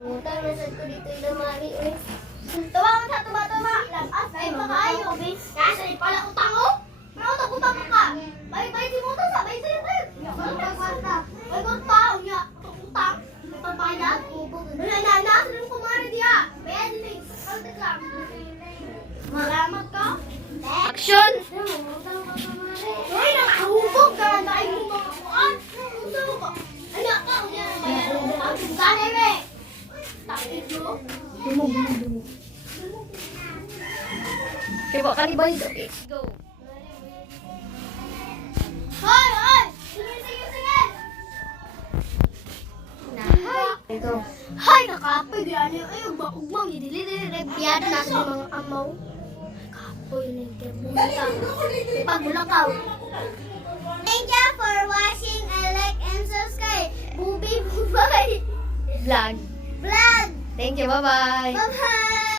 Muta, nasad ko dito yung lamari, uy. Tawa mo sa tuba-tuba. Lakas ay makaayo, bis. Nasa rin pala utang, oh. May utang-utang ka. Bay-bay si Muta sa bay sa'yo, bay. May kwarta. May kwarta, unya. Utang-utang. May pambayad. Wala na, nasa rin kumari diya. Bayad din, kaltek lang. Malamat ka. Action! Uy, nakahubog ka. Dahil mo mga kuan. Uso ko. Ano ka? Unya, bayan mo. Ang ganay, be. Takit mo. Dumog. Okay po, kanibay. Go. Hoy! Hoy! Sige! Nahay! Ito. Hay! Nakapoy! Gano'n yung ayun. Ugmang. Dili. Biyada na sa mga amaw. Nakapoy na yung terbuta. Pagulakaw. Thank you for watching. I like and subscribe. Bubi. Vlog. Thank you. Bye-bye. Bye-bye.